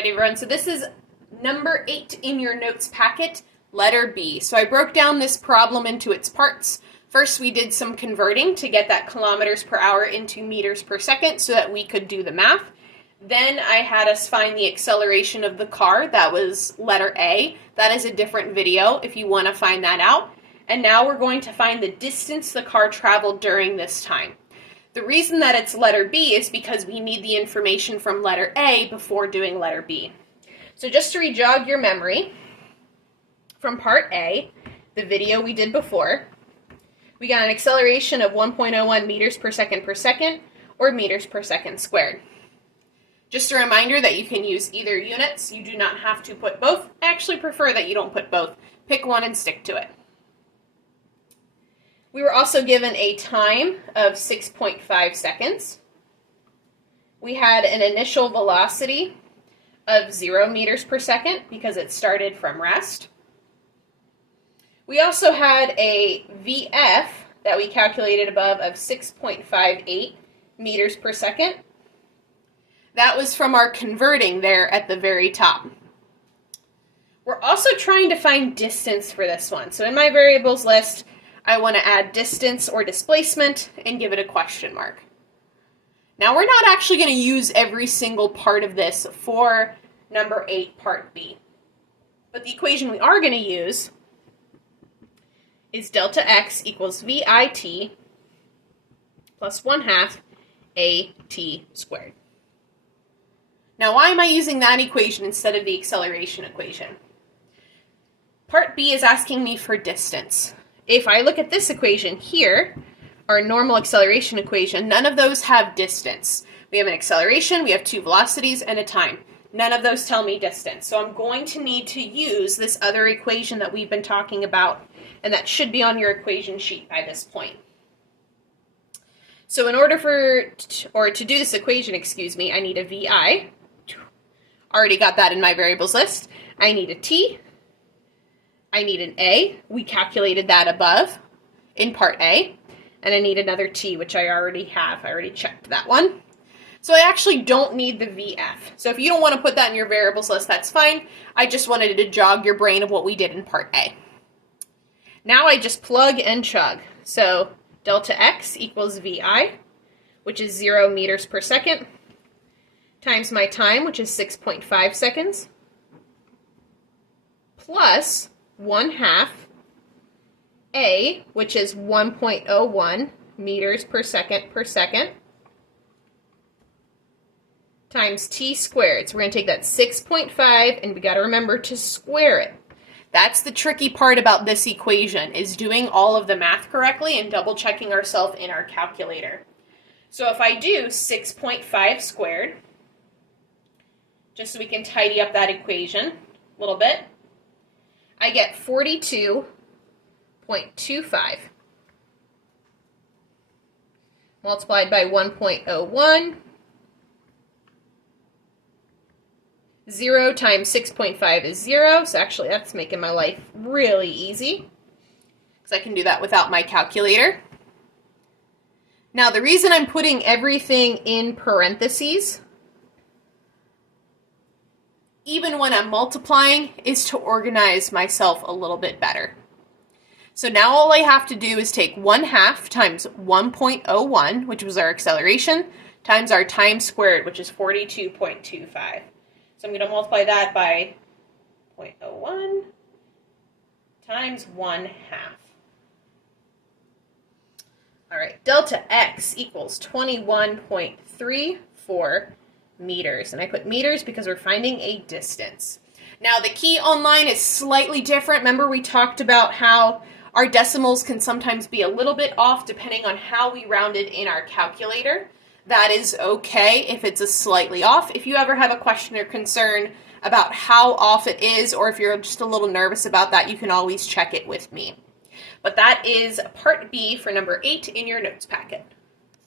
Right, everyone, so this is number 8 in your notes packet, letter B. So I broke down this problem into its parts. First, we did some converting to get that kilometers per hour into meters per second so that we could do the math. Then I had us find the acceleration of the car. That was letter A. That is a different video if you want to find that out. And now we're going to find the distance the car traveled during this time. The reason that it's letter B is because we need the information from letter A before doing letter B. So just to re-jog your memory, from part A, the video we did before, we got an acceleration of 1.01 meters per second, or meters per second squared. Just a reminder that you can use either units. You do not have to put both. I actually prefer that you don't put both. Pick one and stick to it. We were also given a time of 6.5 seconds. We had an initial velocity of 0 meters per second because it started from rest. We also had a VF that we calculated above of 6.58 meters per second. That was from our converting there at the very top. We're also trying to find distance for this one. So in my variables list, I want to add distance or displacement and give it a question mark. Now we're not actually going to use every single part of this for number 8, part B. But the equation we are going to use is delta x equals VIT plus 1/2 AT squared. Now why am I using that equation instead of the acceleration equation? Part B is asking me for distance. If I look at this equation here, our normal acceleration equation, none of those have distance. We have an acceleration, we have 2 velocities, and a time. None of those tell me distance. So I'm going to need to use this other equation that we've been talking about, and that should be on your equation sheet by this point. So in order to do this equation, I need a VI. Already got that in my variables list. I need a T. I need an A. We calculated that above in part A. And I need another T, which I already have. I already checked that one. So I actually don't need the VF. So if you don't want to put that in your variables list, that's fine. I just wanted to jog your brain of what we did in part A. Now I just plug and chug. So delta x equals VI, which is 0 meters per second, times my time, which is 6.5 seconds, plus 1/2 A, which is 1.01 meters per second, times t squared. So we're going to take that 6.5, and we got to remember to square it. That's the tricky part about this equation, is doing all of the math correctly and double checking ourselves in our calculator. So if I do 6.5 squared, just so we can tidy up that equation a little bit, I get 42.25 multiplied by 1.01. 0 times 6.5 is 0, so actually that's making my life really easy, because I can do that without my calculator. Now the reason I'm putting everything in parentheses, even when I'm multiplying, is to organize myself a little bit better. So now all I have to do is take 1/2 times 1.01, which was our acceleration, times our time squared, which is 42.25. So I'm going to multiply that by 0.01 times 1/2. All right, delta x equals 21.34 meters. And I put meters because we're finding a distance. Now the key online is slightly different. Remember we talked about how our decimals can sometimes be a little bit off depending on how we rounded in our calculator. That is okay if it's a slightly off. If you ever have a question or concern about how off it is, or if you're just a little nervous about that, you can always check it with me. But that is part B for number 8 in your notes packet.